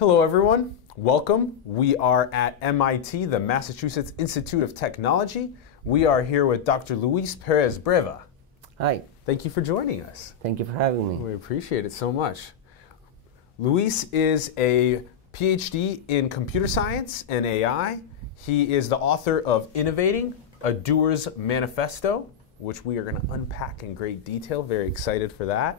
Hello everyone, welcome. We are at MIT, the Massachusetts Institute of Technology. We are here with Dr. Luis Perez-Breva. Hi. Thank you for joining us. Thank you for having me. We appreciate it so much. Luis is a PhD in computer science and AI. He is the author of Innovating, a Doers Manifesto, which we are going to unpack in great detail. Very excited for that.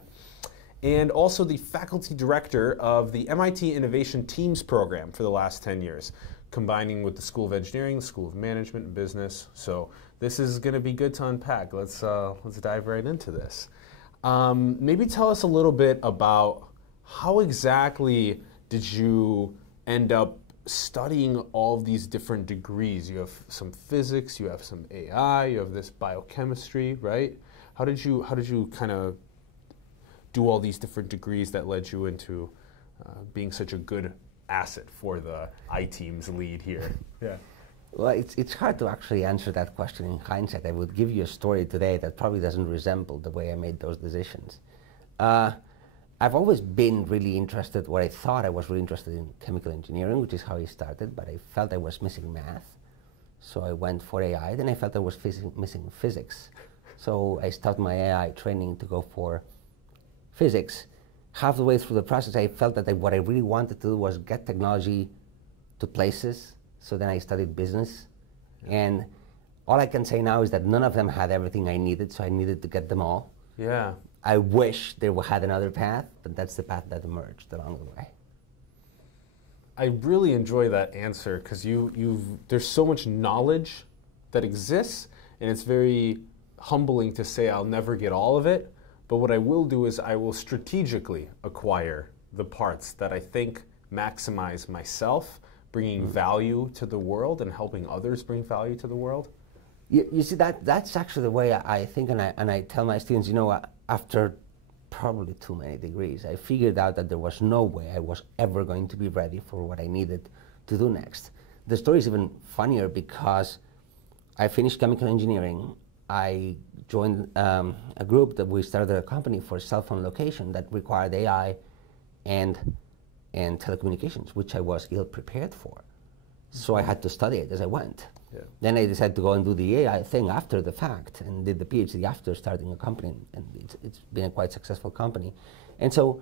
And also the faculty director of the MIT Innovation Teams program for the last 10 years, combining with the School of Engineering, the School of Management and Business. So this is going to be good to unpack. Let's dive right into this. Maybe tell us a little bit about how exactly did you end up studying all of these different degrees? You have some physics, you have some AI, you have this biochemistry, right? How did you kind of do all these different degrees that led you into being such a good asset for the I-Team's lead here? Yeah. Well, it's hard to actually answer that question in hindsight. I would give you a story today that probably doesn't resemble the way I made those decisions. I've always been really interested, what I thought I was really interested in chemical engineering, which is how I started, but I felt I was missing math. So I went for AI, then I felt I was missing physics. So I stopped my AI training to go for physics. Half the way through the process, I felt that what I really wanted to do was get technology to places. So then I studied business. And all I can say now is that none of them had everything I needed, so I needed to get them all. Yeah. I wish they had another path, but that's the path that emerged along the way. I really enjoy that answer because there's so much knowledge that exists, and it's very humbling to say I'll never get all of it. But what I will do is I will strategically acquire the parts that I think maximize myself, bringing value to the world and helping others bring value to the world. You see, that's actually the way I think, and I tell my students, you know, after probably too many degrees, I figured out that there was no way I was ever going to be ready for what I needed to do next. The story is even funnier because I finished chemical engineering. I joined a group that we started a company for cell phone location that required AI and telecommunications, which I was ill-prepared for. So I had to study it as I went. Yeah. Then I decided to go and do the AI thing after the fact and did the PhD after starting a company, and it's been a quite successful company. And so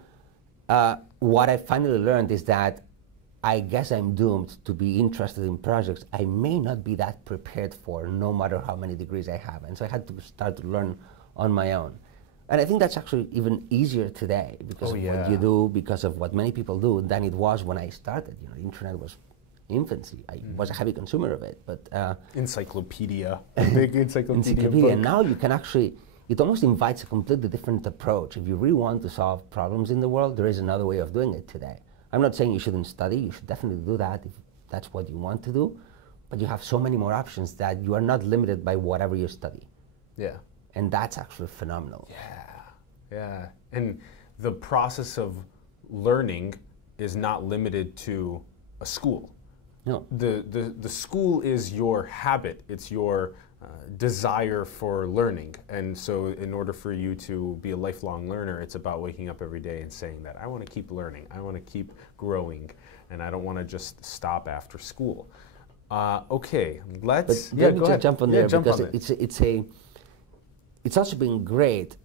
what I finally learned is that I guess I'm doomed to be interested in projects I may not be that prepared for, no matter how many degrees I have. And so I had to start to learn on my own. And I think that's actually even easier today because of what you do, because of what many people do, than it was when I started. You know, the internet was infancy. I was a heavy consumer of it, but encyclopedia, big encyclopedia. And now you can actually, it almost invites a completely different approach. If you really want to solve problems in the world, there is another way of doing it today. I'm not saying you shouldn't study. You should definitely do that if that's what you want to do. But you have so many more options that you are not limited by whatever you study. Yeah. And that's actually phenomenal. Yeah, yeah. And the process of learning is not limited to a school. No. The school is your habit. It's your desire for learning. And so in order for you to be a lifelong learner, it's about waking up every day and saying that I want to keep learning, I want to keep growing, and I don't want to just stop after school. Okay, let's let me jump on there because it's also been great.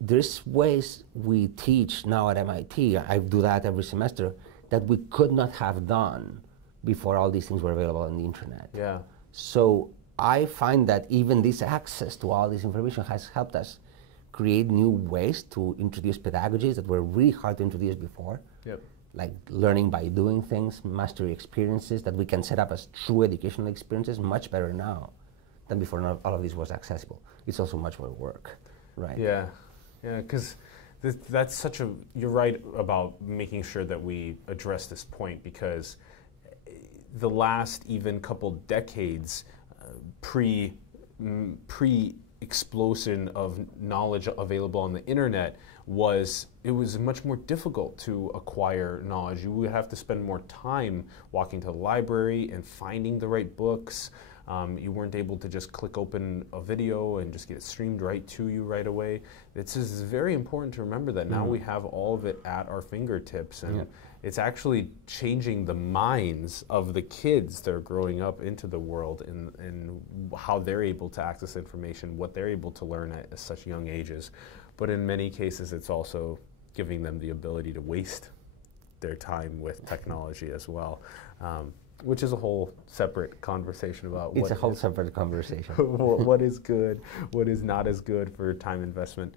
There's ways we teach now at MIT, I do that every semester, that we could not have done before all these things were available on the internet. Yeah. So I find that even this access to all this information has helped us create new ways to introduce pedagogies that were really hard to introduce before. Yep. Like learning by doing things, mastery experiences that we can set up as true educational experiences much better now than before all of this was accessible. It's also much more work, right? Yeah, yeah, because that's such a, you're right about making sure that we address this point, because the last even couple decades, pre-explosion of knowledge available on the internet, it was much more difficult to acquire knowledge. You would have to spend more time walking to the library and finding the right books. You weren't able to just click open a video and just get it streamed right to you right away. It's just very important to remember that now we have all of it at our fingertips, and it's actually changing the minds of the kids that are growing up into the world and how they're able to access information, what they're able to learn at such young ages. But in many cases, it's also giving them the ability to waste their time with technology as well, which is a whole separate conversation about it's a whole separate conversation. What is good, what is not as good for time investment.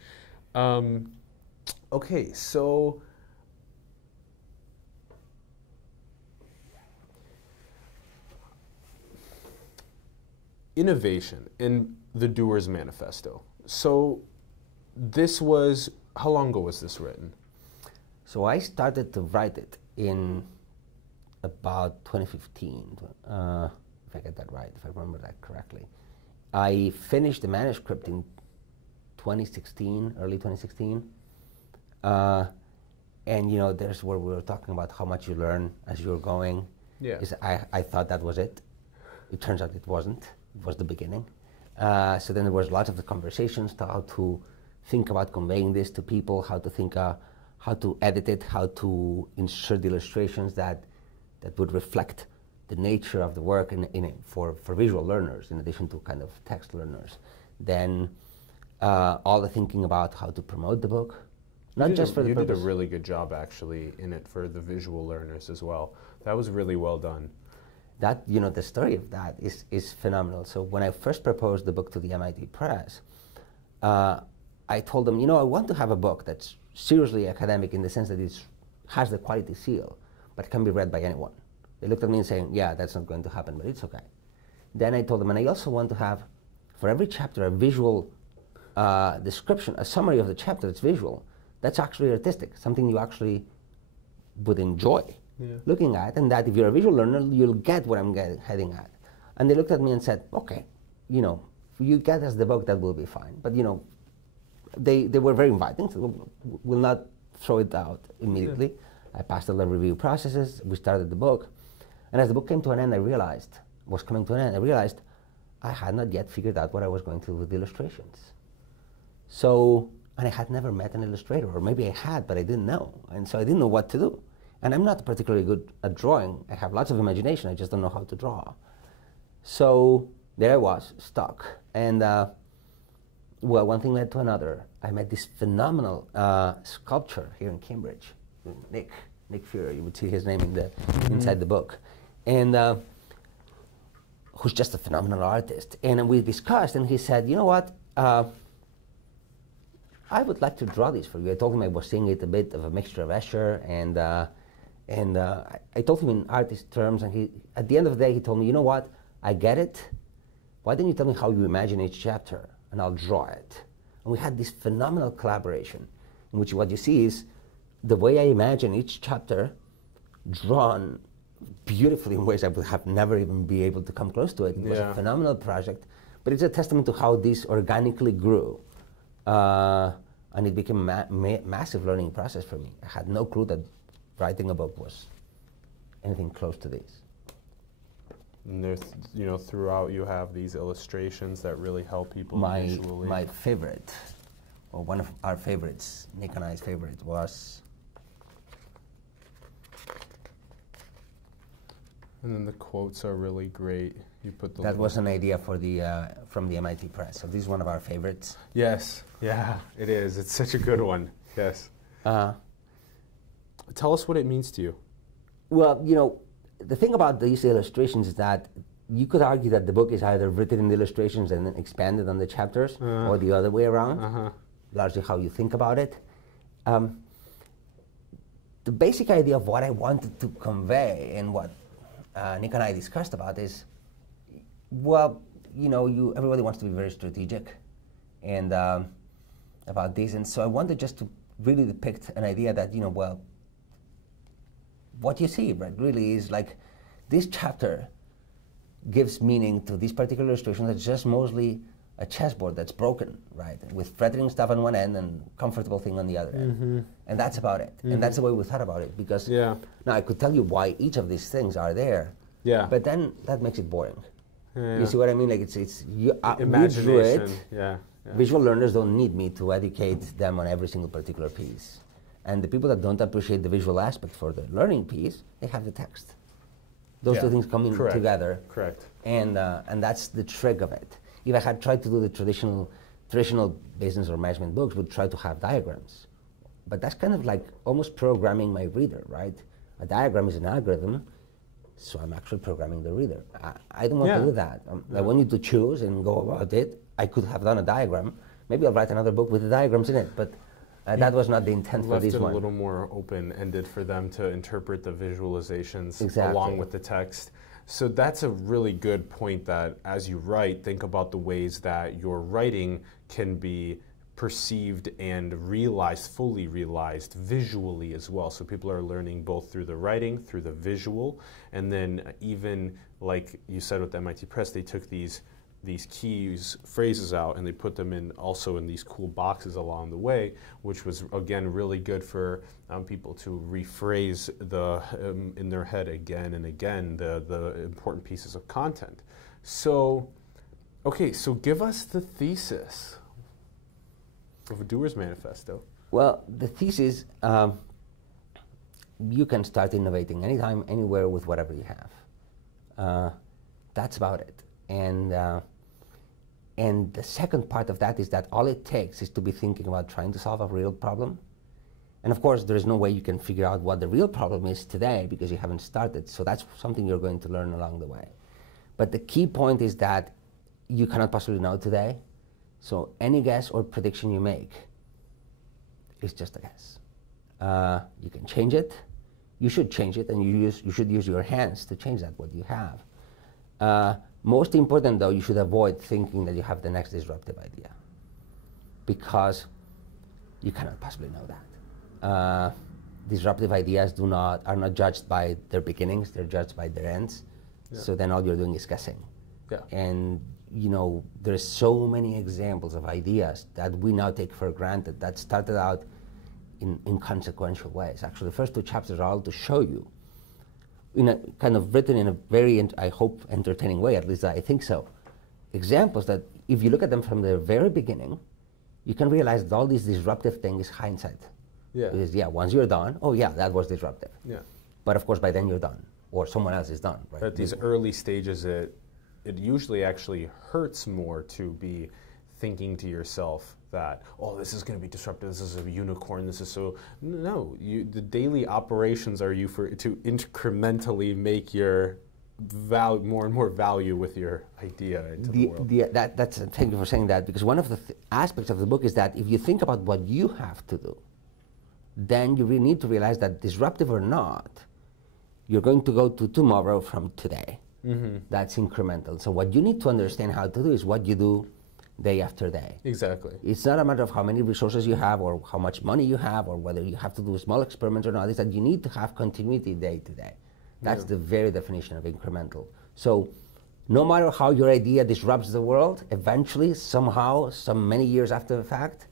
Okay, so innovation in the Doers Manifesto. So this was, how long ago was this written? So I started to write it in about 2015, if I get that right, if I remember that correctly. I finished the manuscript in 2016, early 2016. And you know, there's where we were talking about how much you learn as you're going. Yeah. I thought that was it. It turns out it wasn't. It was the beginning. So then there was lots of the conversations to how to think about conveying this to people, how to think, how to edit it, how to insert illustrations that would reflect the nature of the work for visual learners in addition to kind of text learners. Then all the thinking about how to promote the book, not just for the purpose. You did a really good job actually in it for the visual learners as well. That was really well done. That, you know, the story of that is phenomenal. So when I first proposed the book to the MIT Press, I told them, you know, I want to have a book that's seriously academic in the sense that it has the quality seal, but can be read by anyone. They looked at me and saying, yeah, that's not going to happen, but it's okay. Then I told them, and I also want to have, for every chapter, a visual description, a summary of the chapter that's visual, that's actually artistic, something you actually would enjoy looking at, and that if you're a visual learner, you'll get what I'm heading at. And they looked at me and said, okay, you know, if you get us the book, that will be fine. But, you know, they were very inviting, so we'll not throw it out immediately. Yeah. I passed all the review processes, we started the book, and as the book came to an end, I realized I had not yet figured out what I was going to do with the illustrations. So, and I had never met an illustrator, or maybe I had, but I didn't know, and so I didn't know what to do. And I'm not particularly good at drawing. I have lots of imagination, I just don't know how to draw. So there I was, stuck. And well, one thing led to another. I met this phenomenal sculptor here in Cambridge, Nick Fury. You would see his name in the inside the book, and who's just a phenomenal artist. And we discussed, and he said, "You know what? I would like to draw this for you." I told him I was seeing it a bit of a mixture of Escher, and I told him in artist terms, and at the end of the day, he told me, "You know what? I get it. Why don't you tell me how you imagine each chapter, and I'll draw it." And we had this phenomenal collaboration in which what you see is the way I imagine each chapter drawn beautifully in ways I would have never even be able to come close to it. It was a phenomenal project, but it's a testament to how this organically grew. And it became a massive learning process for me. I had no clue that writing a book was anything close to this. And there's, you know, throughout you have these illustrations that really help people visually. My favorite, or one of our favorites, Nick and I's favorite, was. And then the quotes are really great. You put the. That was an idea for the from the MIT Press. So this is one of our favorites. Yes, yeah, it is. It's such a good one. Yes. Tell us what it means to you. Well, you know, the thing about these illustrations is that you could argue that the book is either written in the illustrations and then expanded on the chapters, or the other way around, largely how you think about it. The basic idea of what I wanted to convey and what Nick and I discussed about is, well, you know, everybody wants to be very strategic and about this, and so I wanted just to really depict an idea that, you know, well, what you see, right, really is like this chapter gives meaning to this particular illustration that's just mostly a chessboard that's broken, right, with threatening stuff on one end and comfortable thing on the other end. And that's about it. And that's the way we thought about it, because now I could tell you why each of these things are there, but then that makes it boring. You see what I mean? Like it's imagination. Visual learners don't need me to educate them on every single particular piece. And the people that don't appreciate the visual aspect for the learning piece, they have the text. Those two things come in together. Correct. And that's the trick of it. If I had tried to do the traditional business or management books, would try to have diagrams. But that's kind of like almost programming my reader, right? A diagram is an algorithm, so I'm actually programming the reader. I don't want to do that. I want you to choose and go about it. I could have done a diagram. Maybe I'll write another book with the diagrams in it, but that was not the intent for this one. Left it a little more open-ended for them to interpret the visualizations along with the text. So that's a really good point, that as you write, think about the ways that your writing can be perceived and realized, fully realized visually as well. So people are learning both through the writing, through the visual, and then even like you said with MIT Press, they took these keys, phrases out, and they put them in also in these cool boxes along the way, which was again really good for people to rephrase in their head again and again the important pieces of content. So, okay, so give us the thesis of a Doer's Manifesto. Well, the thesis, you can start innovating anytime, anywhere with whatever you have. That's about it. And the second part of that is that all it takes is to be thinking about trying to solve a real problem. And of course, there is no way you can figure out what the real problem is today because you haven't started. So that's something you're going to learn along the way. But the key point is that you cannot possibly know today. So any guess or prediction you make is just a guess. You can change it. You should change it, and you should use your hands to change that, what you have. Most important, though, you should avoid thinking that you have the next disruptive idea, because you cannot possibly know that. Disruptive ideas are not judged by their beginnings; they're judged by their ends. Yeah. So then all you're doing is guessing. Yeah. And you know, there's so many examples of ideas that we now take for granted that started out in inconsequential ways. Actually, the first two chapters are all to show you, kind of written in a very, I hope, entertaining way, at least I think so, examples that if you look at them from the very beginning, you can realize that all this disruptive thing is hindsight. Yeah. Because, once you're done, oh yeah, that was disruptive. Yeah. But of course, by then you're done, or someone else is done. Right? At these early stages, it usually actually hurts more to be thinking to yourself that, oh, this is going to be disruptive, this is a unicorn, this is so... No, the daily operations are to incrementally make your more and more value with your idea into the world. Thank you for saying that, because one of the aspects of the book is that if you think about what you have to do, then you really need to realize that disruptive or not, you're going to go to tomorrow from today. Mm-hmm. That's incremental. So what you need to understand how to do is what you do day after day. Exactly. It's not a matter of how many resources you have or how much money you have or whether you have to do small experiments or not. It's that you need to have continuity day to day. That's the very definition of incremental. So no matter how your idea disrupts the world, eventually, somehow, many years after the fact,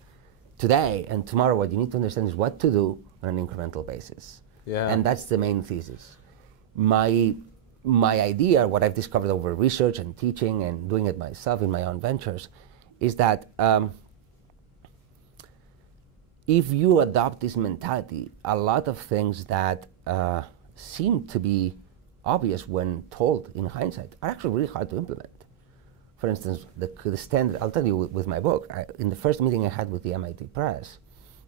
today and tomorrow, what you need to understand is what to do on an incremental basis. Yeah. And that's the main thesis. My idea, what I've discovered over research and teaching and doing it myself in my own ventures, is that if you adopt this mentality, a lot of things that seem to be obvious when told in hindsight are actually really hard to implement. For instance, the standard, I'll tell you with my book, in the first meeting I had with the MIT Press,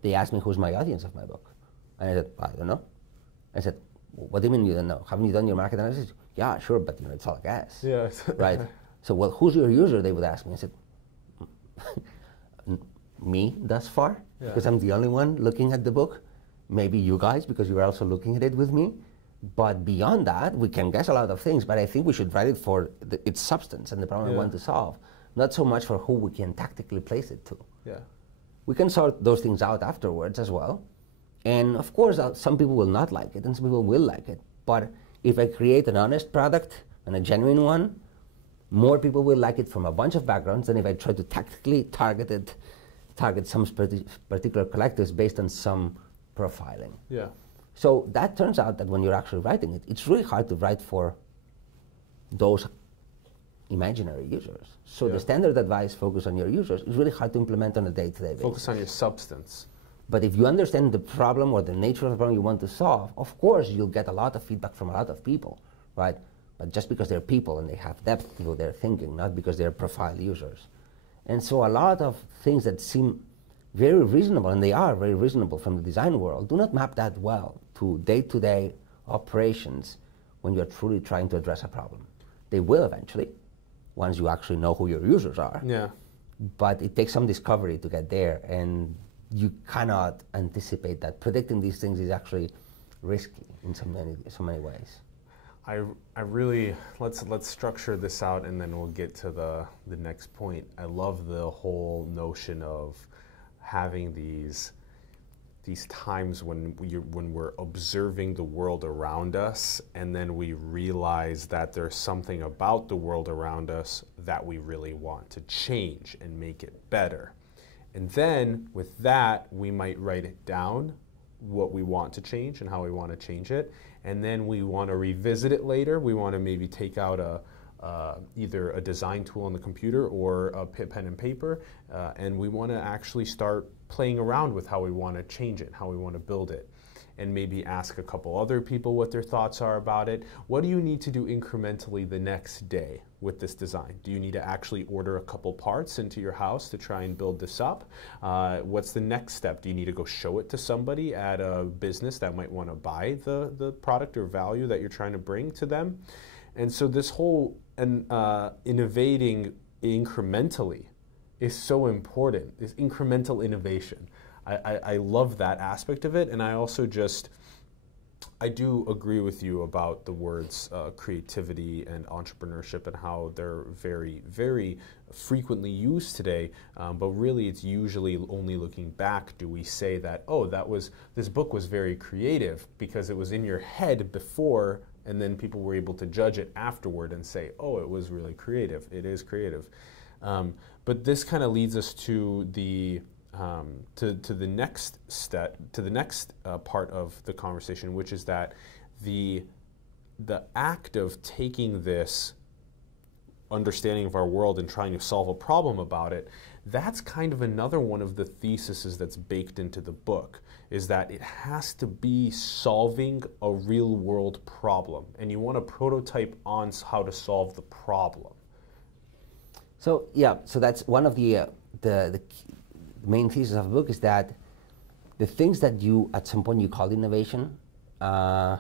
they asked me who's my audience of my book. And I said, I don't know. I said, what do you mean you don't know? Haven't you done your market analysis? Yeah, sure, but it's all a guess. Yeah. Right? So, well, who's your user, they would ask me. I said, me thus far, because I'm the only one looking at the book. Maybe you guys, because you're also looking at it with me. But beyond that, we can guess a lot of things, but I think we should write it for its substance and the problem we want to solve, not so much for who we can tactically place it to. Yeah. We can sort those things out afterwards as well. And of course, some people will not like it and some people will like it. But if I create an honest product and a genuine one, more people will like it from a bunch of backgrounds than if I try to tactically target some particular collectors based on some profiling. Yeah. So that turns out that when you're actually writing it, it's really hard to write for those imaginary users. So the standard advice, focus on your users, is really hard to implement on a day-to-day basis. Focus on your substance. But if you understand the problem or the nature of the problem you want to solve, of course you'll get a lot of feedback from a lot of people, right? But just because they're people and they have depth to their thinking, not because they're profile users. And so a lot of things that seem very reasonable, and they are very reasonable from the design world, do not map that well to day-to-day operations when you're truly trying to address a problem. They will eventually, once you actually know who your users are. Yeah. But it takes some discovery to get there, and you cannot anticipate that. Predicting these things is actually risky in so many ways. I really, let's structure this out, and then we'll get to the next point. I love the whole notion of having these times when we're observing the world around us, and then we realize that there's something about the world around us that we really want to change and make it better. And then with that, we might write it down, what we want to change and how we want to change it. And then we want to revisit it later. We want to maybe take out either a design tool on the computer or a pen and paper, and we want to actually start playing around with how we want to change it, how we want to build it, and maybe ask a couple other people what their thoughts are about it. What do you need to do incrementally the next day with this design? Do you need to actually order a couple parts into your house to try and build this up? What's the next step? Do you need to go show it to somebody at a business that might want to buy the product or value that you're trying to bring to them? And so this whole innovating incrementally is so important, this incremental innovation. I love that aspect of it, and I also I do agree with you about the words creativity and entrepreneurship and how they're very, very frequently used today, but really it's usually only looking back do we say that, oh, this book was very creative because it was in your head before, and then people were able to judge it afterward and say, oh, it was really creative, it is creative. But this kind of leads us to the next step, to the next part of the conversation, which is that the act of taking this understanding of our world and trying to solve a problem about it, that's kind of another one of the theses that's baked into the book, is that it has to be solving a real world problem, and you want to prototype on how to solve the problem. So yeah, so that's one of the main thesis of the book, is that the things that you, at some point, you call innovation, and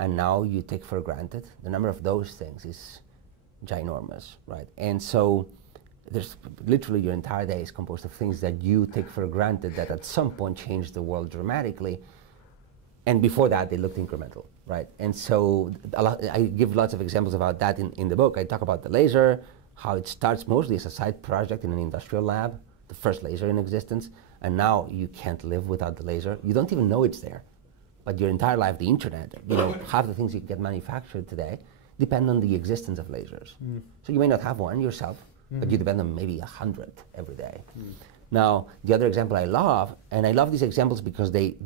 now you take for granted, the number of those things is ginormous, right? And so there's literally your entire day is composed of things that you take for granted that at some point changed the world dramatically, and before that they looked incremental, right? And so I give lots of examples about that in the book. I talk about the laser, how it starts mostly as a side project in an industrial lab, the first laser in existence, and now you can't live without the laser. You don't even know it's there, but your entire life, the internet, half the things you get manufactured today depend on the existence of lasers. So you may not have one yourself, but you depend on maybe 100 every day. Now, the other example I love, and I love these examples because they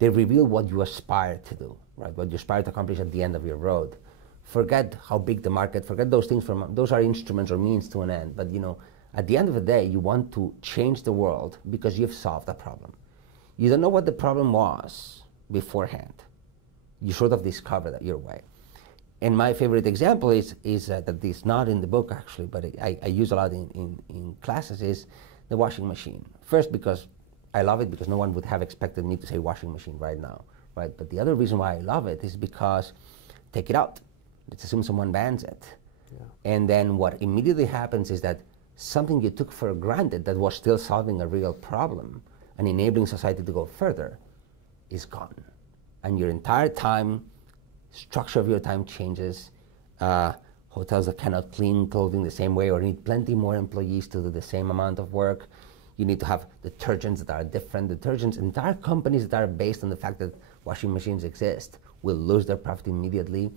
reveal what you aspire to do, right? What you aspire to accomplish at the end of your road. Forget how big the market, forget those things, those are instruments or means to an end, but at the end of the day, you want to change the world because you've solved a problem. You don't know what the problem was beforehand. You sort of discover that your way. And my favorite example is that it's not in the book actually, but I use a lot in classes, is the washing machine. First, because I love it, because no one would have expected me to say washing machine right now, right? But the other reason why I love it is because, take it out. Let's assume someone bans it. Yeah. And then what immediately happens is that something you took for granted that was still solving a real problem and enabling society to go further is gone. And your entire time, structure of your time changes. Hotels that cannot clean clothing the same way or need plenty more employees to do the same amount of work. You need to have detergents that are different. Detergents, entire companies that are based on the fact that washing machines exist will lose their profit immediately.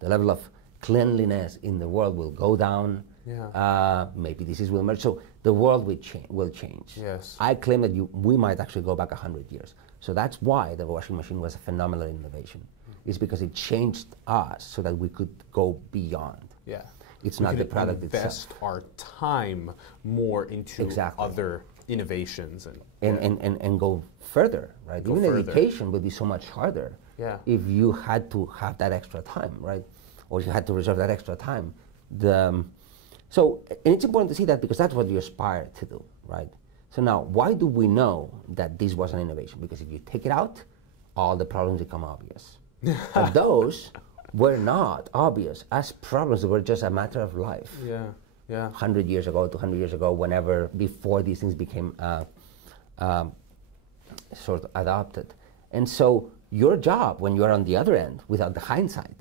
The level of cleanliness in the world will go down. Yeah. Maybe disease will emerge. So the world will change. Yes. I claim that we might actually go back 100 years. So that's why the washing machine was a phenomenal innovation. It's because it changed us so that we could go beyond. Yeah. It's not the product itself. Invest our time more into other innovations and go further, right? Even further. education would be so much harder if you had to have that extra time, right? Or you had to reserve that extra time. So, and it's important to see that because that's what you aspire to do, right? So now, why do we know that this was an innovation? Because if you take it out, all the problems become obvious. And those were not obvious as problems. They were just a matter of life. 100 years ago, 200 years ago, whenever, before these things became sort of adopted. And so your job, when you're on the other end, without the hindsight,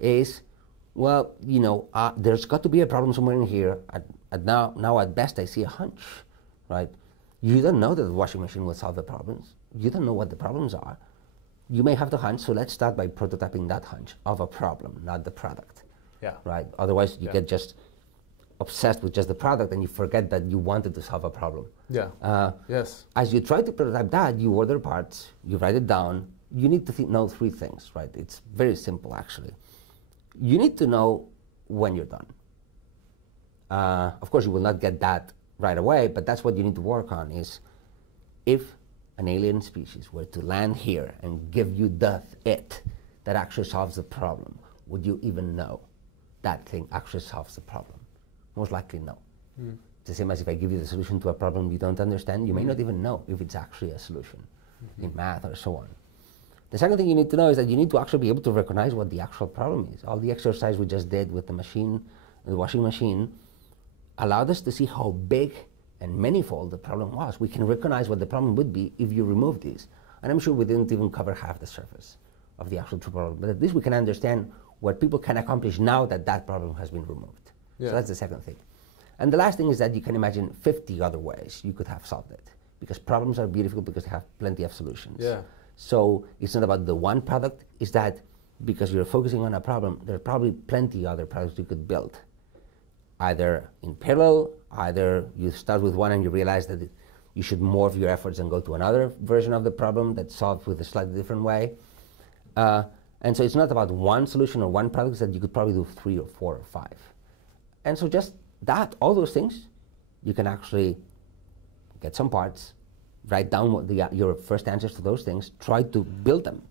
is, well, you know, there's got to be a problem somewhere in here. Now at best, I see a hunch, right? You don't know that the washing machine will solve the problems. You don't know what the problems are. You may have the hunch, so let's start by prototyping that hunch of a problem, not the product. Right? Otherwise, you get just obsessed with just the product and you forget that you wanted to solve a problem. As you try to prototype that, you order parts, you write it down. You need to know three things, right? It's very simple, actually. You need to know when you're done. Of course, you will not get that right away, but that's what you need to work on is if an alien species were to land here and give you it that actually solves the problem, would you even know that thing actually solves the problem? Most likely no. It's the same as if I give you the solution to a problem you don't understand, you may not even know if it's actually a solution in math or so on. The second thing you need to know is that you need to actually be able to recognize what the actual problem is. All the exercise we just did with the machine, the washing machine, allowed us to see how big and manifold the problem was. We can recognize what the problem would be if you remove these. And I'm sure we didn't even cover half the surface of the actual true problem. But at least we can understand what people can accomplish now that that problem has been removed. So that's the second thing. And the last thing is that you can imagine 50 other ways you could have solved it. Because problems are beautiful because they have plenty of solutions. So it's not about the one product, it's that because you're focusing on a problem, there are probably plenty other products you could build. Either in parallel, either you start with one and you realize that you should morph your efforts and go to another version of the problem that's solved with a slightly different way. And so it's not about one solution or one product, it's that you could probably do 3 or 4 or 5. And so just that, all those things, you can actually get some parts, write down what your first answers to those things, try to build them,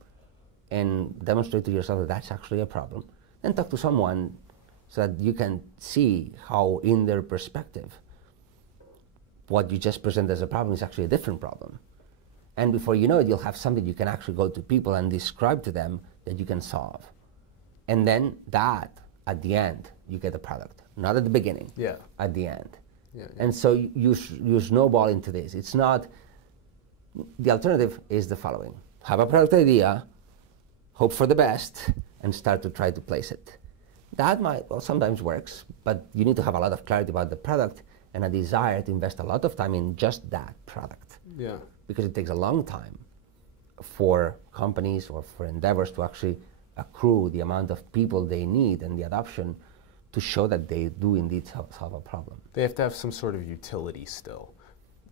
and demonstrate to yourself that that's actually a problem. Then talk to someone so that you can see how, in their perspective, what you just presented as a problem is actually a different problem. And before you know it, you'll have something you can actually go to people and describe to them that you can solve. And then that, at the end, you get a product. Not at the beginning, at the end. And so you snowball into this. It's not, the alternative is the following. Have a product idea, hope for the best, and start to try to place it. That might, well, sometimes works, but you need to have a lot of clarity about the product and a desire to invest a lot of time in just that product. Because it takes a long time for companies or for endeavors to actually accrue the amount of people they need and the adoption to show that they do indeed solve a problem. They have to have some sort of utility still.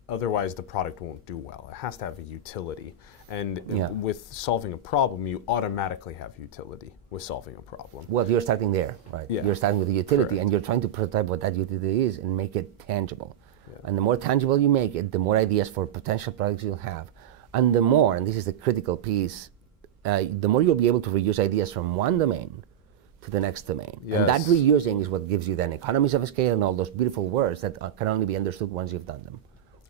Otherwise, the product won't do well. It has to have a utility. And with solving a problem, you automatically have utility with solving a problem. Well, you're starting there, right? You're starting with the utility, and you're trying to prototype what that utility is and make it tangible. And the more tangible you make it, the more ideas for potential products you'll have. And the more, and this is the critical piece, the more you'll be able to reuse ideas from one domain to the next domain. And that reusing is what gives you then economies of scale and all those beautiful words that can only be understood once you've done them.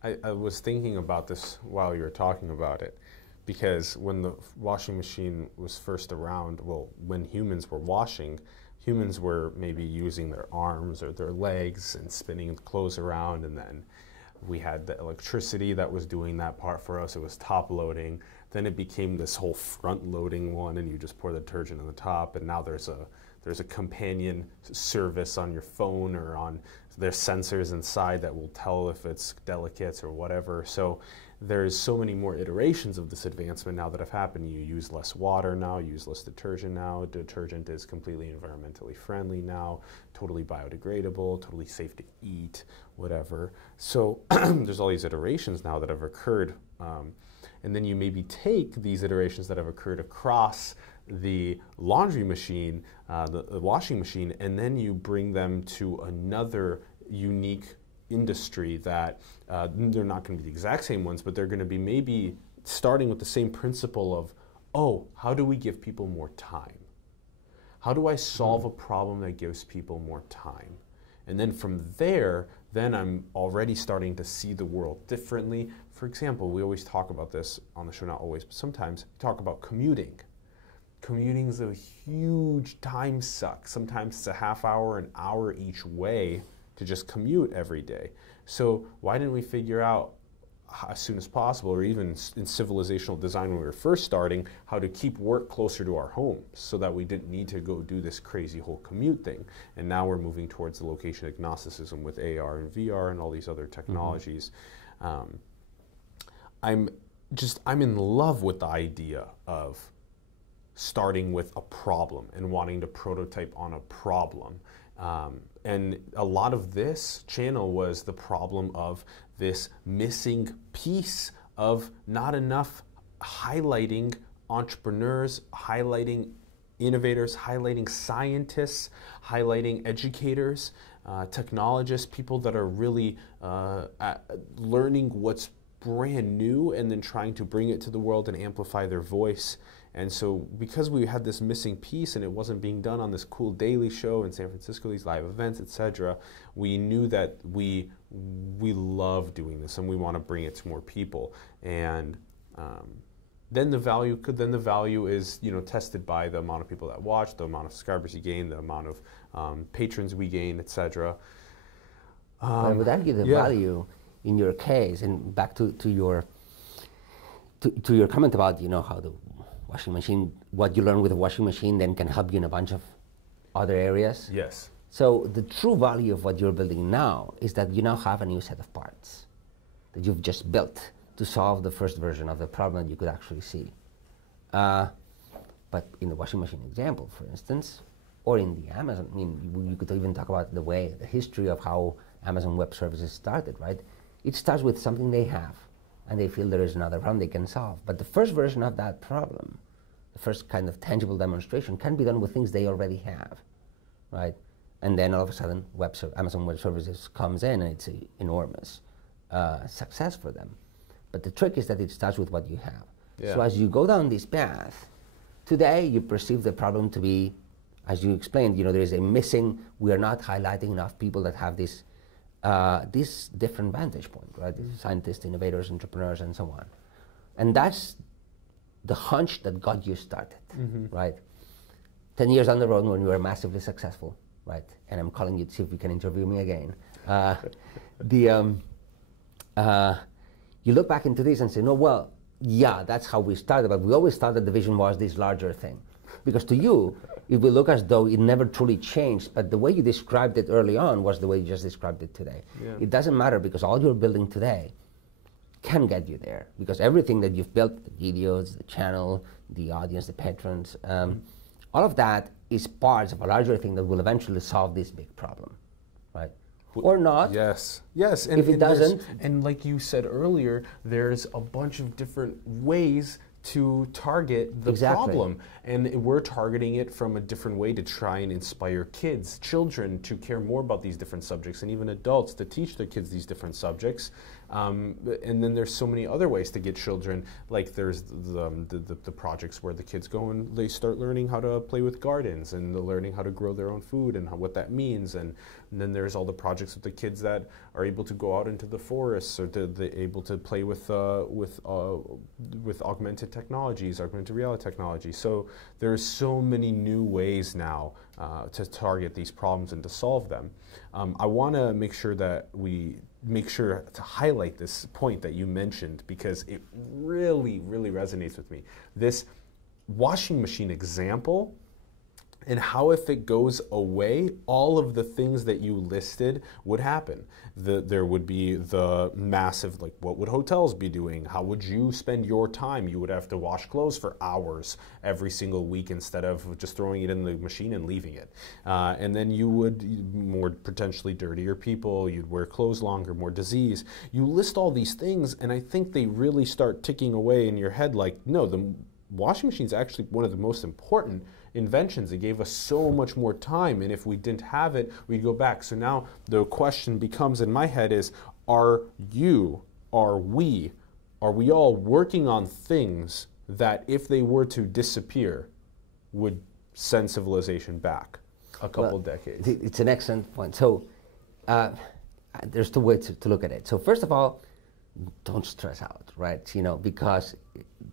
I was thinking about this while you were talking about it, because when the washing machine was first around, well, when humans were washing, humans were maybe using their arms or their legs and spinning the clothes around, and then we had the electricity that was doing that part for us. It was top loading. Then it became this whole front loading one, and you just pour the detergent on the top, and now there's a companion service on your phone, or on there's sensors inside that will tell if it's delicate or whatever. So there's so many more iterations of this advancement now that have happened. You use less water now, you use less detergent now. Detergent is completely environmentally friendly now, totally biodegradable, totally safe to eat, whatever. So there's all these iterations now that have occurred. And then you maybe take these iterations that have occurred across the laundry machine, the washing machine, and then you bring them to another unique industry that they're not going to be the exact same ones, but they're going to be maybe starting with the same principle of, oh, how do we give people more time? How do I solve a problem that gives people more time? And then from there, then I'm already starting to see the world differently. For example, we always talk about this on the show, not always, but sometimes talk about commuting. Commuting is a huge time suck. Sometimes it's a half hour, an hour each way to just commute every day. So why didn't we figure out as soon as possible, or even in civilizational design when we were first starting, how to keep work closer to our homes so that we didn't need to go do this crazy whole commute thing. And now we're moving towards the location agnosticism with AR and VR and all these other technologies. I'm in love with the idea of starting with a problem and wanting to prototype on a problem. And a lot of this channel was the problem of this missing piece of not enough highlighting entrepreneurs, highlighting innovators, highlighting scientists, highlighting educators, technologists, people that are really learning what's brand new and then trying to bring it to the world and amplify their voice. And so because we had this missing piece and it wasn't being done on this cool daily show in San Francisco, these live events, etc., we knew that we love doing this and we want to bring it to more people. And then the value is, you know, tested by the amount of people that watch, the amount of subscribers you gain, the amount of patrons we gain, etc. I would argue the value in your case, and back to your comment about, you know, how the washing machine, what you learn with the washing machine then can help you in a bunch of other areas. Yes. So the true value of what you're building now is that you now have a new set of parts that you've just built to solve the first version of the problem that you could actually see. But in the washing machine example, for instance, or in the Amazon, I mean, you could even talk about the history of how Amazon Web Services started, right? It starts with something they have, and they feel there is another problem they can solve. But the first version of that problem, the first kind of tangible demonstration, can be done with things they already have, right? And then all of a sudden, Amazon Web Services comes in, and it's an enormous success for them. But the trick is that it starts with what you have. Yeah. So as you go down this path, today you perceive the problem to be, as you explained, you know, there is a missing, we are not highlighting enough people that have this different vantage point, right? Scientists, innovators, entrepreneurs, and so on. And that's the hunch that got you started, right? 10 years down the road when you were massively successful, right? And I'm calling you to see if you can interview me again. You look back into this and say, no, well, yeah, that's how we started, but we always thought that the vision was this larger thing. Because to you, it will look as though it never truly changed, but the way you described it early on was the way you just described it today. Yeah. It doesn't matter because all you're building today can get you there. Because everything that you've built, the videos, the channel, the audience, the patrons, all of that is parts of a larger thing that will eventually solve this big problem, right? Or not. Yes, yes. And if it doesn't. And like you said earlier, there's a bunch of different ways to target the problem. And we're targeting it from a different way to try and inspire kids, children to care more about these different subjects, and even adults to teach their kids these different subjects. And then there's so many other ways to get children, like there's the projects where the kids go and they start learning how to play with gardens and learning how to grow their own food and what that means. And then there's all the projects with the kids that are able to go out into the forests or able to play with augmented technologies, augmented reality technology. So there's so many new ways now to target these problems and to solve them. I want to make sure that we make sure to highlight this point that you mentioned because it really, really resonates with me. This washing machine example and how if it goes away, all of the things that you listed would happen. There would be the massive, like what would hotels be doing? How would you spend your time? You would have to wash clothes for hours every single week instead of just throwing it in the machine and leaving it. And then you would, more potentially dirtier people, you'd wear clothes longer, more disease. You list all these things and I think they really start ticking away in your head like, no, the washing machine is actually one of the most important inventions. It gave us so much more time, and if we didn't have it, we'd go back. So now the question becomes in my head is, are we all working on things that if they were to disappear would send civilization back a couple decades? It's an excellent point. So there's two ways to look at it. So first of all, don't stress out, right? Because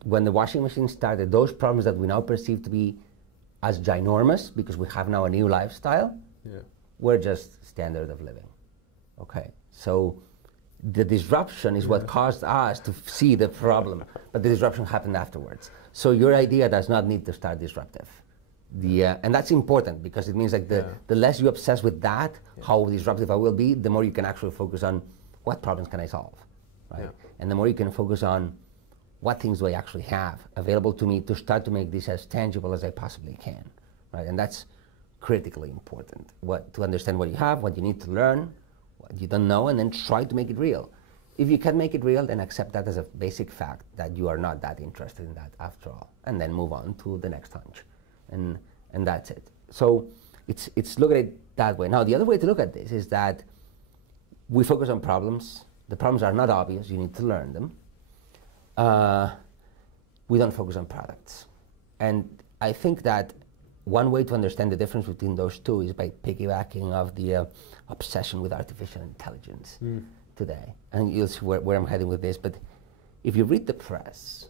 when the washing machine started, those problems that we now perceive to be as ginormous, because we have now a new lifestyle, were just standard of living. Okay, so the disruption is what caused us to see the problem, but the disruption happened afterwards. So your idea does not need to start disruptive. And that's important, because it means like the less you obsess with that, how disruptive I will be, the more you can actually focus on what problems can I solve, right? And the more you can focus on what things do I actually have available to me to start to make this as tangible as I possibly can, right? And that's critically important, to understand what you have, what you need to learn, what you don't know, and then try to make it real. If you can make it real, then accept that as a basic fact that you are not that interested in that after all, and then move on to the next hunch. And that's it. So it's look at it that way. Now, the other way to look at this is that we focus on problems. The problems are not obvious. You need to learn them. We don't focus on products. And I think that one way to understand the difference between those two is by piggybacking off the obsession with artificial intelligence today. And you'll see where I'm heading with this. But if you read the press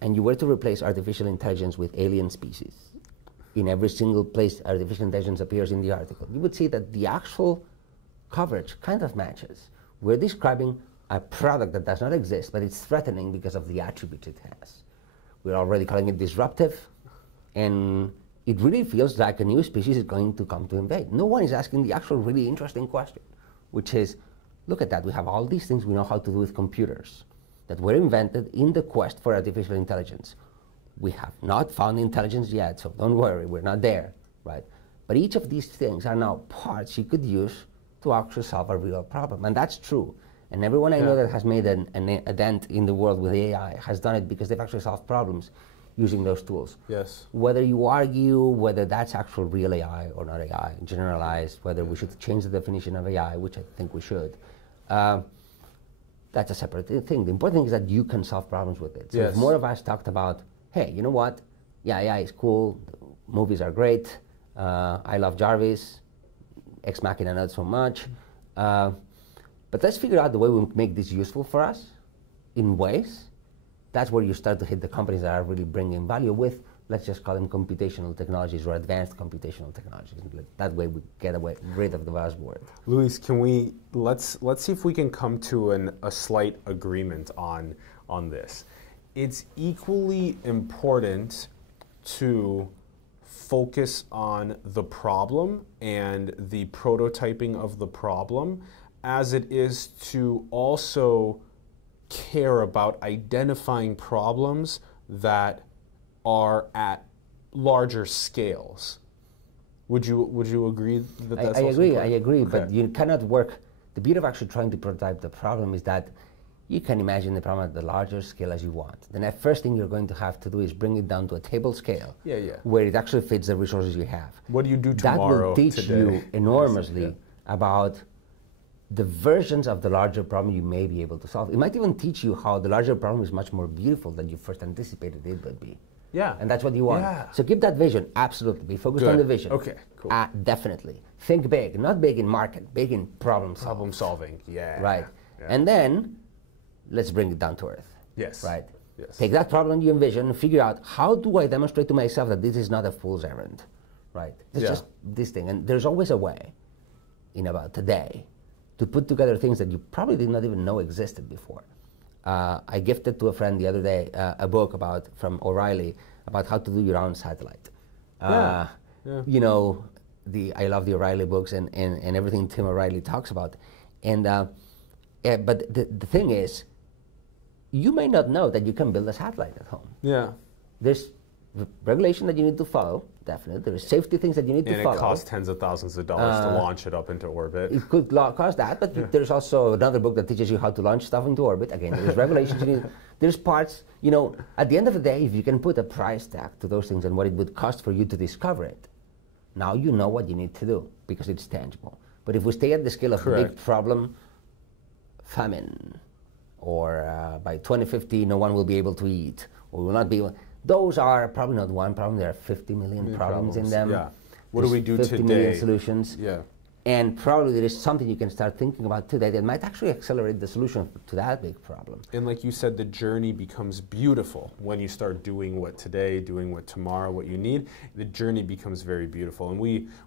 and you were to replace artificial intelligence with alien species, in every single place artificial intelligence appears in the article, you would see that the actual coverage kind of matches. We're describing a product that does not exist, but it's threatening because of the attributes it has. We're already calling it disruptive, and it really feels like a new species is going to come to invade. No one is asking the actual really interesting question, which is, look at that, we have all these things we know how to do with computers that were invented in the quest for artificial intelligence. We have not found intelligence yet, so don't worry, we're not there, right? But each of these things are now parts you could use to actually solve a real problem, and that's true. And everyone I know that has made a dent in the world with AI has done it because they've actually solved problems using those tools. Yes. Whether you argue whether that's actual real AI or not AI, generalized, whether we should change the definition of AI, which I think we should, that's a separate thing. The important thing is that you can solve problems with it. So if more of us talked about, hey, you know what? Yeah, AI is cool. Movies are great. I love Jarvis. Ex Machina not so much. But let's figure out the way we make this useful for us in ways. That's where you start to hit the companies that are really bringing value with, let's just call them computational technologies or advanced computational technologies. That way we get rid of the buzzword. Luis, let's see if we can come to a slight agreement on this. It's equally important to focus on the problem and the prototyping of the problem as it is to also care about identifying problems that are at larger scales. Would you agree that that's also important? I agree, okay. But you cannot work. The beauty of actually trying to prototype the problem is that you can imagine the problem at the larger scale as you want. Then the first thing you're going to have to do is bring it down to a table scale where it actually fits the resources you have. What do you do tomorrow? That will teach you enormously about the versions of the larger problem you may be able to solve. It might even teach you how the larger problem is much more beautiful than you first anticipated it would be. Yeah. And that's what you want. Yeah. So keep that vision, absolutely. Be focused on the vision. Okay, cool. Definitely. Think big, not big in market, big in problem solving. Problem solving, Right. Yeah. And then, let's bring it down to earth. Yes. Right? Yes. Take that problem you envision and figure out, how do I demonstrate to myself that this is not a fool's errand? Right? It's just this thing. And there's always a way, in about today, to put together things that you probably did not even know existed before. I gifted to a friend the other day a book from O'Reilly about how to do your own satellite. You know, I love the O'Reilly books and everything Tim O'Reilly talks about. And but the thing is, you may not know that you can build a satellite at home. Yeah. There's regulation that you need to follow. definitely. There are safety things that you need to follow. And it costs tens of thousands of dollars to launch it up into orbit. It could cost that, but there's also another book that teaches you how to launch stuff into orbit. Again, there's regulations. There's parts, at the end of the day, if you can put a price tag to those things and what it would cost for you to discover it, now you know what you need to do because it's tangible. But if we stay at the scale of the big problem, famine, or by 2050 no one will be able to eat, or will not be able, those are probably not one problem, there are 50 million problems in them. Yeah. What do we do 50 today? million solutions. Yeah. And probably there is something you can start thinking about today that might actually accelerate the solution to that big problem. And like you said, the journey becomes beautiful when you start doing what today, doing what tomorrow, what you need. The journey becomes very beautiful. And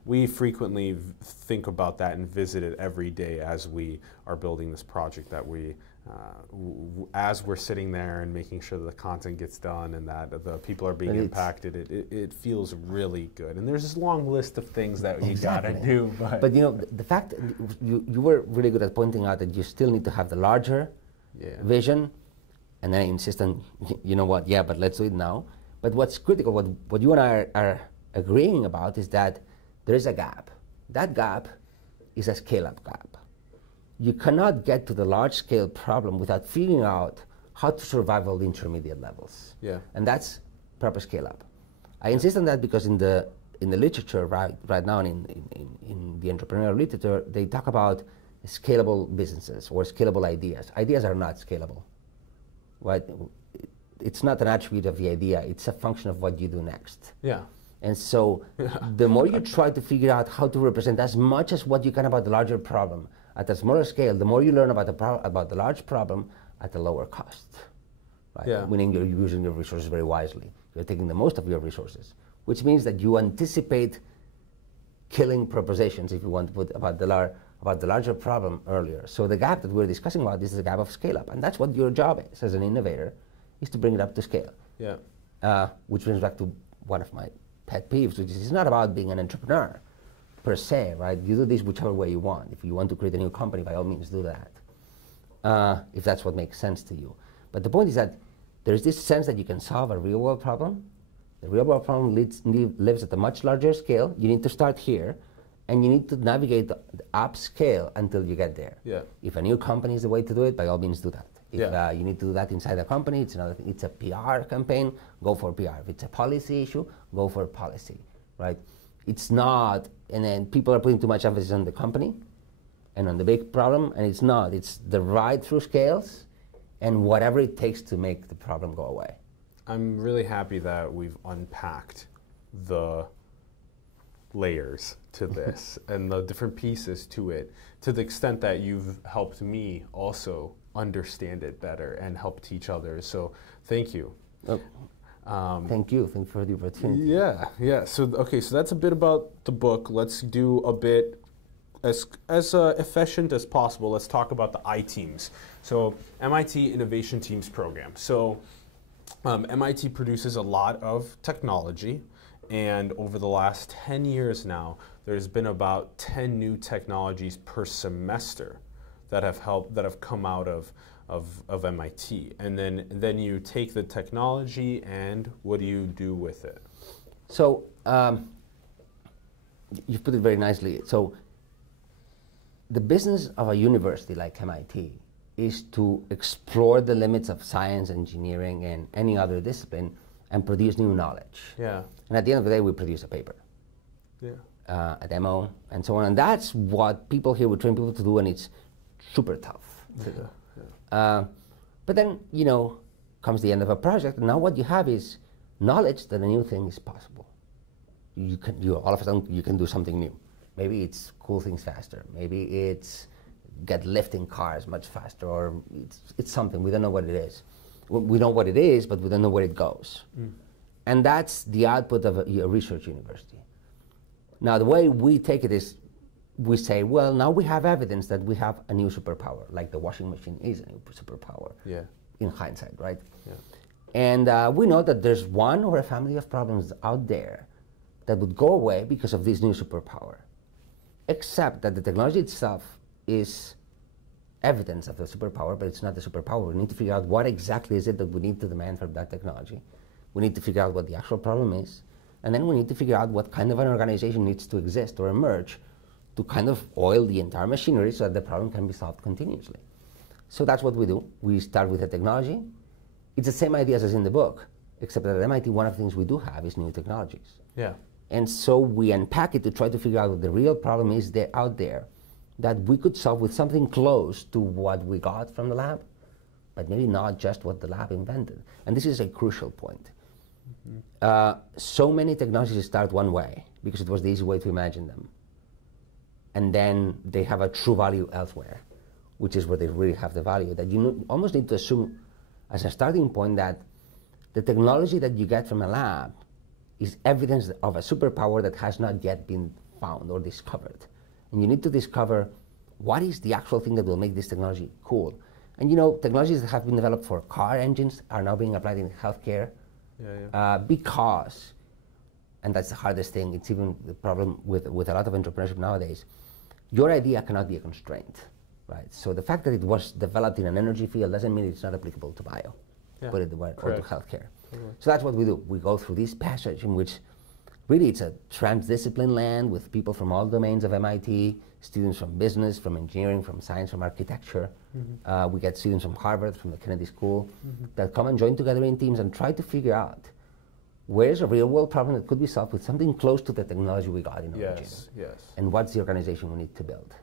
we frequently think about that and visit it every day as we are building this project that as we're sitting there and making sure that the content gets done and that the people are being impacted, it feels really good. And there's this long list of things that you gotta do. But the fact you were really good at pointing out that you still need to have the larger vision, and then I insist on, but let's do it now. But what's critical, what you and I are agreeing about is that there is a gap. That gap is a scale-up gap. You cannot get to the large-scale problem without figuring out how to survive all the intermediate levels. Yeah. And that's proper scale-up. I insist on that because in the literature right now and in the entrepreneurial literature, they talk about scalable businesses or scalable ideas. Ideas are not scalable. Right? It's not an attribute of the idea. It's a function of what you do next. Yeah. And so the more you try to figure out how to represent as much as what you can about the larger problem at a smaller scale, the more you learn about the large problem at a lower cost. Right? Yeah. Meaning you're using your resources very wisely. You're taking the most of your resources, which means that you anticipate killing propositions, if you want to put about the larger problem earlier. So the gap that we're discussing about is the gap of scale up, and that's what your job is as an innovator, is to bring it up to scale. Yeah. Which brings back to one of my pet peeves, which is it's not about being an entrepreneur per se, right? You do this whichever way you want. If you want to create a new company, by all means do that, if that's what makes sense to you. But the point is that there's this sense that you can solve a real world problem. The real world problem lives at a much larger scale. You need to start here, and you need to navigate the upscale until you get there. Yeah. If a new company is the way to do it, by all means do that. If you need to do that inside a company, it's another thing. It's a PR campaign, go for PR. If it's a policy issue, go for policy, right? It's not, and then people are putting too much emphasis on the company and on the big problem, and it's not. It's the ride through scales and whatever it takes to make the problem go away. I'm really happy that we've unpacked the layers to this and the different pieces to it, to the extent that you've helped me also understand it better and help teach others. So thank you. Thank you. Thank you for the opportunity. Yeah. So that's a bit about the book. Let's do a bit as efficient as possible. Let's talk about the I-Teams. So MIT Innovation Teams program. So MIT produces a lot of technology, and over the last 10 years now, there's been about 10 new technologies per semester that have come out of MIT. And then you take the technology, and what do you do with it? So you've put it very nicely. So the business of a university like MIT is to explore the limits of science, engineering, and any other discipline and produce new knowledge. Yeah. And at the end of the day, we produce a paper. Yeah. A demo, and so on. And that's what we train people to do, and it's super tough to do. But then, comes the end of a project, and now what you have is knowledge that a new thing is possible. All of a sudden, you can do something new. Maybe it's cool things faster. Maybe it's get lifting cars much faster, or it's something. We don't know what it is. We know what it is, but we don't know where it goes. And that's the output of a research university. Now, the way we take it is, we say, well, now we have evidence that we have a new superpower, like the washing machine is a new superpower. Yeah. In hindsight, right? Yeah. And we know that there's one or a family of problems out there that would go away because of this new superpower, except that the technology itself is evidence of the superpower, but it's not the superpower. We need to figure out what exactly is it that we need to demand from that technology. We need to figure out what the actual problem is. And then we need to figure out what kind of an organization needs to exist or emerge to kind of oil the entire machinery so that the problem can be solved continuously. So that's what we do. We start with the technology. It's the same ideas as in the book, except that at MIT, one of the things we do have is new technologies. Yeah. And so we unpack it to try to figure out what the real problem is out there that we could solve with something close to what we got from the lab, but maybe not just what the lab invented. And this is a crucial point. So many technologies start one way because it was the easy way to imagine them. And then they have a true value elsewhere, which is where they really have the value, that you almost need to assume as a starting point that the technology that you get from a lab is evidence of a superpower that has not yet been found or discovered. And you need to discover what is the actual thing that will make this technology cool. And technologies that have been developed for car engines are now being applied in healthcare because, and that's the hardest thing, it's even the problem with a lot of entrepreneurship nowadays, your idea cannot be a constraint, right? So the fact that it was developed in an energy field doesn't mean it's not applicable to bio, put it or to healthcare. So that's what we do. We go through this passage in which really it's a transdiscipline land with people from all domains of MIT, students from business, from engineering, from science, from architecture. We get students from Harvard, from the Kennedy School, that come and join together in teams and try to figure out where's a real world problem that could be solved with something close to the technology we got in origin. And what's the organization we need to build.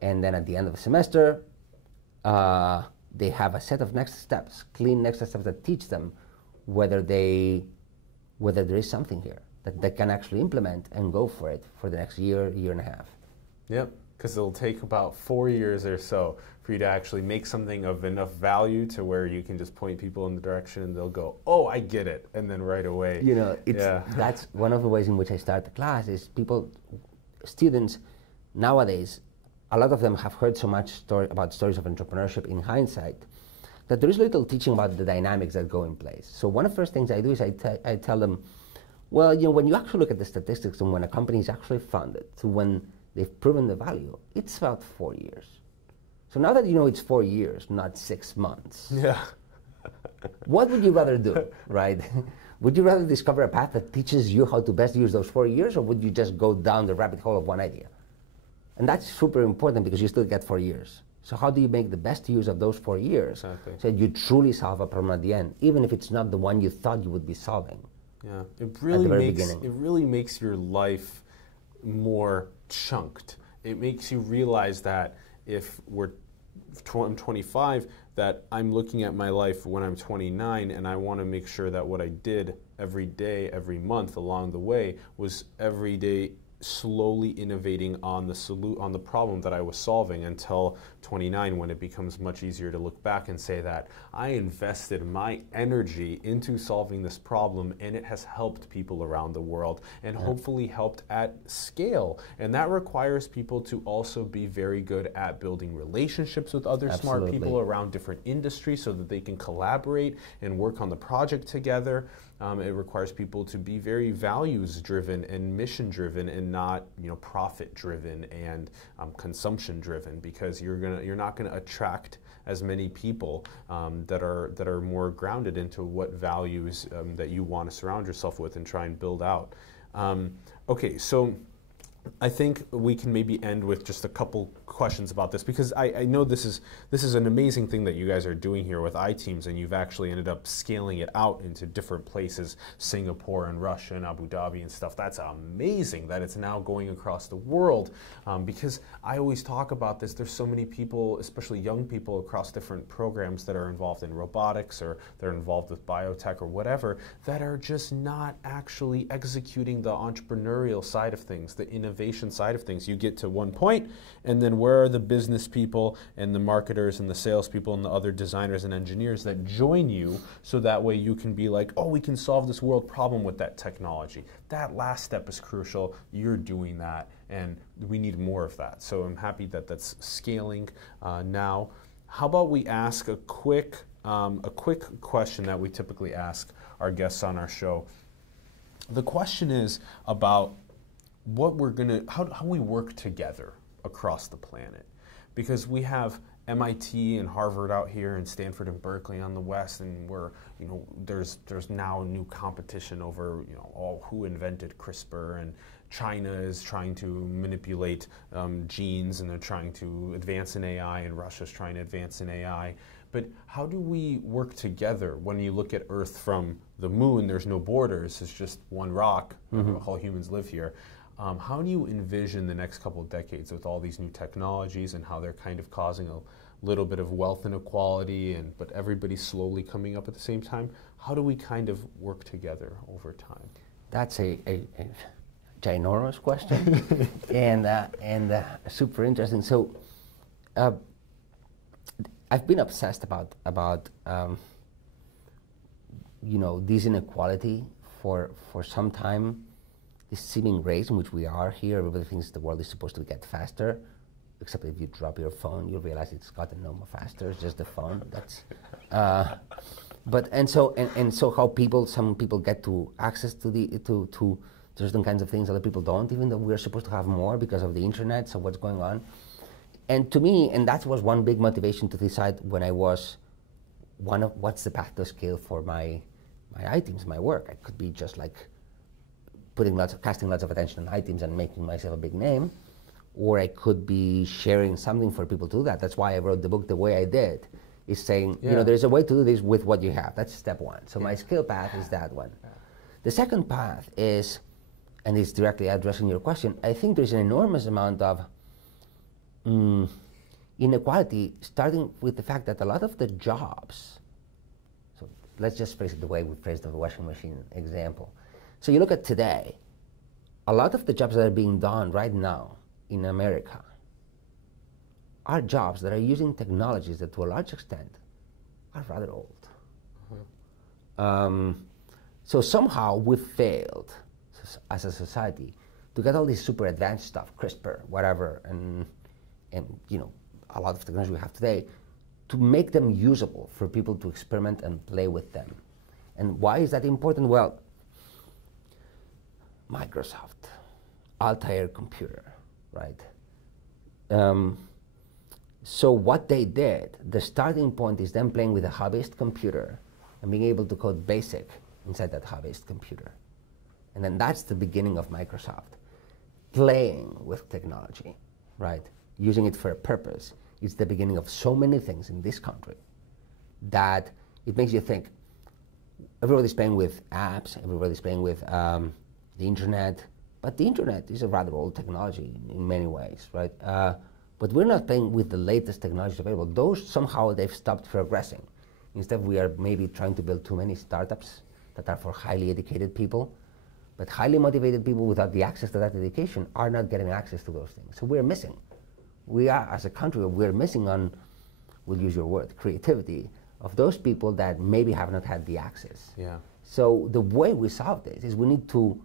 And then at the end of the semester, they have a set of next steps, clean next steps that teach them whether there is something here that they can actually implement and go for it for the next year and a half. Yep, because it'll take about 4 years or so for you to actually make something of enough value to where you can just point people in the direction and they'll go, oh, I get it, and then right away. That's one of the ways in which I start the class is students nowadays, a lot of them have heard so much about stories of entrepreneurship in hindsight that there is little teaching about the dynamics that go in place. So one of the first things I do is I tell them, well, when you actually look at the statistics and when a company is actually funded to when they've proven the value, it's about 4 years. So now that you know it's 4 years, not 6 months, what would you rather do, right? Would you rather discover a path that teaches you how to best use those 4 years, or would you just go down the rabbit hole of one idea? And that's super important because you still get 4 years. So how do you make the best use of those 4 years so that you truly solve a problem at the end, even if it's not the one you thought you would be solving? It really makes your life more chunked. It makes you realize that if I'm 25, that I'm looking at my life when I'm 29, and I want to make sure that what I did every day, every month along the way was every day slowly innovating on the problem that I was solving until 29, when it becomes much easier to look back and say that I invested my energy into solving this problem and it has helped people around the world and hopefully helped at scale. And that requires people to also be very good at building relationships with other smart people around different industries so that they can collaborate and work on the project together. It requires people to be very values-driven and mission-driven and not, profit-driven and consumption-driven, because you're not gonna attract as many people that are more grounded into what values that you want to surround yourself with and try and build out. Okay, so I think we can maybe end with just a couple questions about this, because I know this is an amazing thing that you guys are doing here with iTeams, and you've actually ended up scaling it out into different places, Singapore and Russia and Abu Dhabi and stuff. That's amazing that it's now going across the world, because I always talk about this. There's so many people, especially young people across different programs that are involved in robotics or they're involved with biotech or whatever, that are just not actually executing the entrepreneurial side of things, the innovation side of things. You get to one point, and then where are the business people and the marketers and the salespeople and the other designers and engineers that join you, so that way you can be like, oh, we can solve this world problem with that technology. That last step is crucial. You're doing that, and we need more of that. So I'm happy that that's scaling now. How about we ask a quick question that we typically ask our guests on our show. The question is about how we work together across the planet, because we have MIT and Harvard out here, and Stanford and Berkeley on the west, and we're, there's now new competition over, who invented CRISPR, and China is trying to manipulate genes, and they're trying to advance in AI, and Russia's trying to advance in AI. But how do we work together? When you look at Earth from the moon, there's no borders, it's just one rock, all humans live here. How do you envision the next couple of decades with all these new technologies and how they're kind of causing a little bit of wealth inequality, but everybody's slowly coming up at the same time? How do we kind of work together over time? That's a ginormous question and super interesting. So I've been obsessed about this inequality for some time. This seeming race in which we are here, everybody thinks the world is supposed to get faster, except if you drop your phone, you realize it's gotten no more faster. It's just the phone. That's, so how some people get to access to certain kinds of things, other people don't, even though we're supposed to have more because of the internet. So what's going on? And to me, and that was one big motivation to decide when I was what's the path to scale for my items, my work. I could be just like casting lots of attention on items and making myself a big name, or I could be sharing something for people to do that. That's why I wrote the book the way I did, is saying, there's a way to do this with what you have. That's step one. So my scale path is that one. The second path is, and it's directly addressing your question, I think there's an enormous amount of inequality, starting with the fact that a lot of the jobs, so let's just phrase it the way we phrased the washing machine example. So you look at today, a lot of the jobs that are being done right now in America are jobs that are using technologies that to a large extent are rather old. So somehow we've failed as a society to get all this super advanced stuff, CRISPR, whatever, and a lot of technology we have today, to make them usable for people to experiment and play with them. And why is that important? Well, Microsoft, Altair computer, right? So what they did, the starting point is them playing with a hobbyist computer and being able to code BASIC inside that hobbyist computer. And then that's the beginning of Microsoft, playing with technology, right? Using it for a purpose. It's the beginning of so many things in this country that it makes you think. Everybody's playing with apps, everybody's playing with the internet, but the internet is a rather old technology in many ways, right? But we're not playing with the latest technologies available. Those, somehow, they've stopped progressing. Instead, we are maybe trying to build too many startups that are for highly educated people, but highly motivated people without the access to that education are not getting access to those things. So we're missing. We are, as a country, we're missing on, we'll use your word, creativity, of those people that maybe have not had the access. Yeah. So the way we solve this is we need to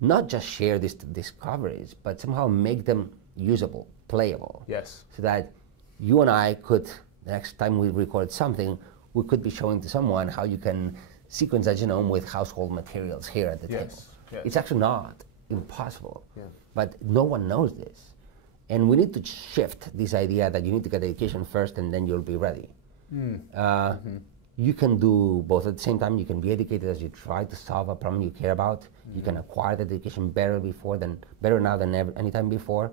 not just share these discoveries, but somehow make them usable, playable. Yes. So that you and I could, the next time we record something, we could be showing to someone how you can sequence a genome with household materials here at the table. Yes. It's actually not impossible, yeah. But no one knows this. And we need to shift this idea that you need to get education first and then you'll be ready. You can do both at the same time. You can be educated as you try to solve a problem you care about. You can acquire the education better now than any time before.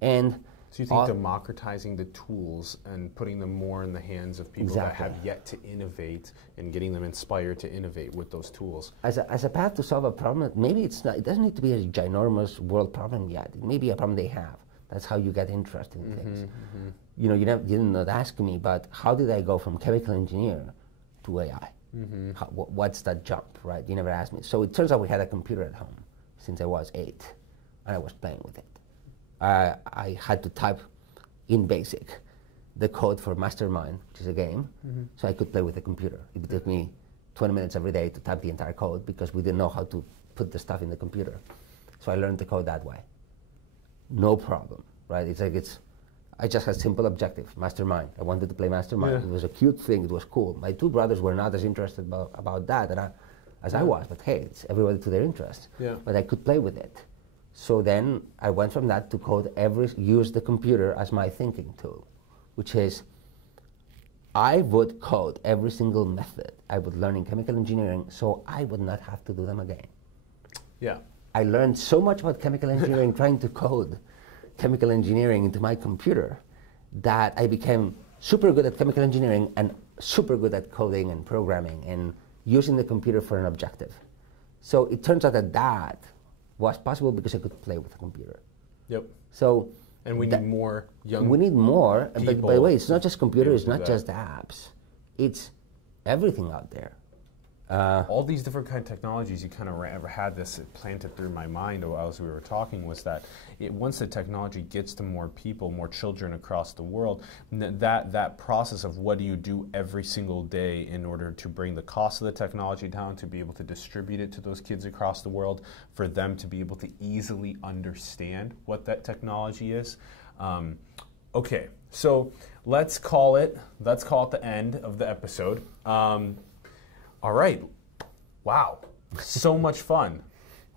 And so you think democratizing the tools and putting them more in the hands of people that have yet to innovate and getting them inspired to innovate with those tools. As a path to solve a problem, maybe it doesn't need to be a ginormous world problem yet. It may be a problem they have. That's how you get interested in things. You didn't ask me, but how did I go from chemical engineer to AI? What's that jump, right? You never asked me. So it turns out we had a computer at home since I was 8, and I was playing with it. I had to type in BASIC the code for Mastermind, which is a game, so I could play with the computer. It would take me 20 minutes every day to type the entire code because we didn't know how to put the stuff in the computer. So I learned the code that way. No problem, right? I just had simple objective, Mastermind. I wanted to play Mastermind. It was a cute thing, it was cool. My two brothers were not as interested about that as I was, but hey, it's everybody to their interest. But I could play with it. So then I went from that to use the computer as my thinking tool. which is I would code every single method I would learn in chemical engineering so I would not have to do them again. Yeah. I learned so much about chemical engineering trying to code chemical engineering into my computer that I became super good at chemical engineering and super good at coding and programming and using the computer for an objective. So it turns out that that was possible because I could play with a computer. Yep. So and we need more young. We need more. But by the way, it's not just computers, it's not that. just apps. It's everything out there. All these different kind of technologies, you kind of had this planted through my mind as we were talking, was that once the technology gets to more people, more children across the world, that process of what do you do every single day in order to bring the cost of the technology down, to be able to distribute it to those kids across the world, for them to be able to easily understand what that technology is. Okay, so let's call it the end of the episode. All right. Wow. So much fun.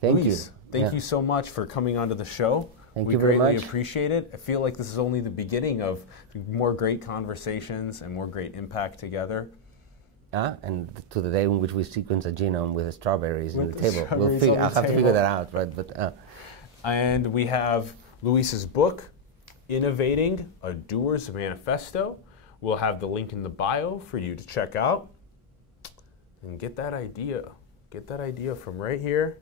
Thank Luis, you. Thank you so much for coming onto the show. Thank you very much. We greatly appreciate it. I feel like this is only the beginning of more great conversations and more great impact together. And to the day in which we sequence a genome with the strawberries in the table. I'll have to figure that out, right? But and we have Luis's book, Innovating, a Doer's Manifesto. We'll have the link in the bio for you to check out. And get that idea from right here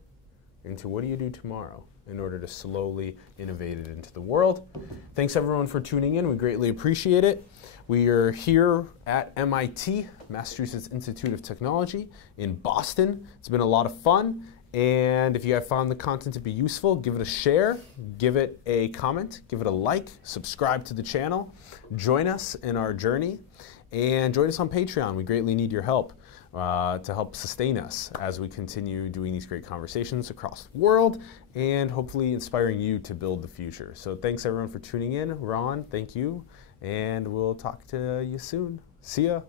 into what do you do tomorrow in order to slowly innovate it into the world. Thanks everyone for tuning in. We greatly appreciate it. We are here at MIT, Massachusetts Institute of Technology in Boston. It's been a lot of fun. And if you have found the content to be useful, give it a share, give it a comment, give it a like, subscribe to the channel, join us in our journey, and join us on Patreon. We greatly need your help. To help sustain us as we continue doing these great conversations across the world and hopefully inspiring you to build the future. So thanks everyone for tuning in. Ron, thank you. And we'll talk to you soon. See ya.